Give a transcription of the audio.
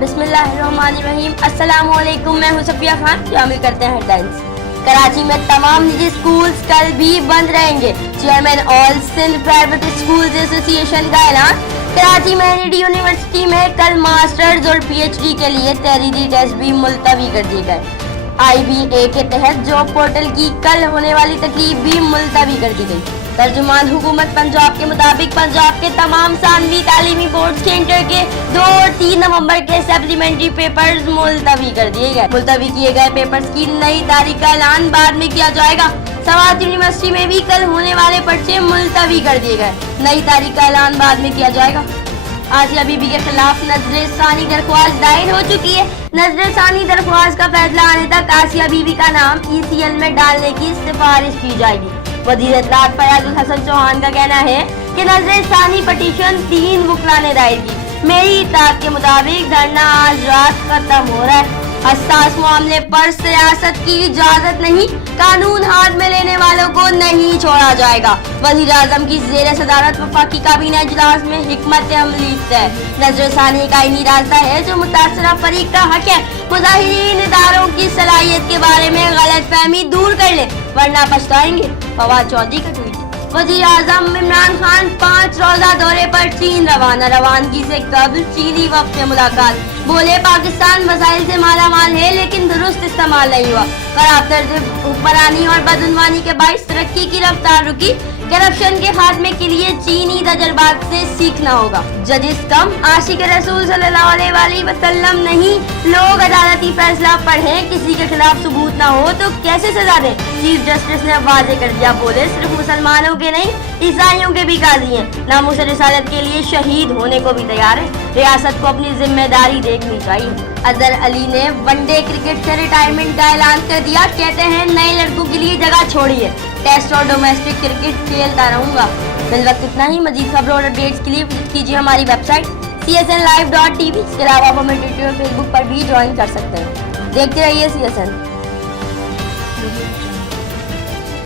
बिस्मिल्लाहिर्रहमानिर्रहीम। अस्सलाम वालेकुम, मैं हूं सफिया खान। शामिल करते हैं हेडलाइंस। कराची में तमाम निजी स्कूल्स कल भी बंद रहेंगे। Chairman all Sindh private schools association का ऐलान। कराची मेहनती यूनिवर्सिटी में कल मास्टर्स और पीएचडी के लिए तहरीरी टेस्ट भी मुलतवी कर दिए गए। IBA के तहत जॉब पोर्टल की कल होने वाली तकरीब भी मुलतवी कर दी गई। तर्जुमान हुकूमत पंजाब के मुताबिक पंजाब के तमाम सानवी तालीमी बोर्ड के इंटर के 2 और 3 नवंबर के सप्लीमेंट्री पेपर्स मुलतवी कर दिए गए। मुलतवी किए गए पेपर्स की नई तारीख का ऐलान बाद में किया जाएगा। सवात यूनिवर्सिटी में भी कल होने वाले पर्चे मुलतवी कर दिए गए। नई तारीख का ऐलान बाद में किया जाएगा। आसिया बीबी के खिलाफ नजर सानी दरख्वास्त दायर हो चुकी है। नजर सानी दरख्वास्त का फैसला आने तक आसिया बीबी का नाम ECL में डालने की सिफारिश की जाएगी। वज़ीर इत्तलात फयाजुल हसन चौहान का कहना है कि नजर सानी पटिशन 3 वकला ने दायर की। मेरी इत्तलात के मुताबिक धरना आज रात खत्म हो रहा है। हसास मामले पर सियासत की इजाजत नहीं, कानून हाथ में लेने वालों को नहीं छोड़ा जाएगा। वज़ीर आज़म की ज़ेर सदारत वफाकी काबीना इजलास में हिकमत अमली तय। नजर सानी का आईनी रास्ता है जो मुतासरा फरीक का हक है। मुजाहिरीन इदारों की सलाहियत के बारे में गलतफहमी दूर कर ले वरना पछताएंगे। फवाद चौधरी का ट्वीट। वज़ीर आज़म इमरान खान 5 रोज़ा दौरे पर चीन रवाना। रवानगी से कबल चीनी वफ़द से मुलाकात। बोले पाकिस्तान वसाइल से माला माल है लेकिन दुरुस्त इस्तेमाल नहीं हुआ। खराब तर्ज हुक्मरानी और बदउनवानी के बाइस तरक्की की रफ्तार रुकी। करप्शन के खात्मे के लिए चीनी तजर्बात से सीखना होगा। जजिस कम आशिक रसूल सल्लल्लाहु अलैहि वसल्लम नहीं। लोग अदालती फैसला पढ़ें, किसी के खिलाफ सबूत ना हो तो कैसे सजा दें। चीफ जस्टिस ने वाजे कर दिया। बोले सिर्फ मुसलमानों के नहीं ईसाइयों के भी काजी हैं। नामूस रिसालत के लिए शहीद होने को भी तैयार है। रियासत को अपनी जिम्मेदारी देखनी चाहिए। अजहर अली ने वनडे क्रिकेट से रिटायरमेंट का ऐलान कर दिया। कहते हैं नए लड़कों के लिए जगह छोड़िए, टेस्ट और डोमेस्टिक क्रिकेट खेलता रहूंगा। फिल वक्त इतना ही। मजीद खबरों और अपडेट्स के लिए विजिट कीजिए हमारी वेबसाइट csnlive.tv। इसके अलावा आप हमें ट्विटर और फेसबुक पर भी ज्वाइन कर सकते हैं। देखते रहिए CSN।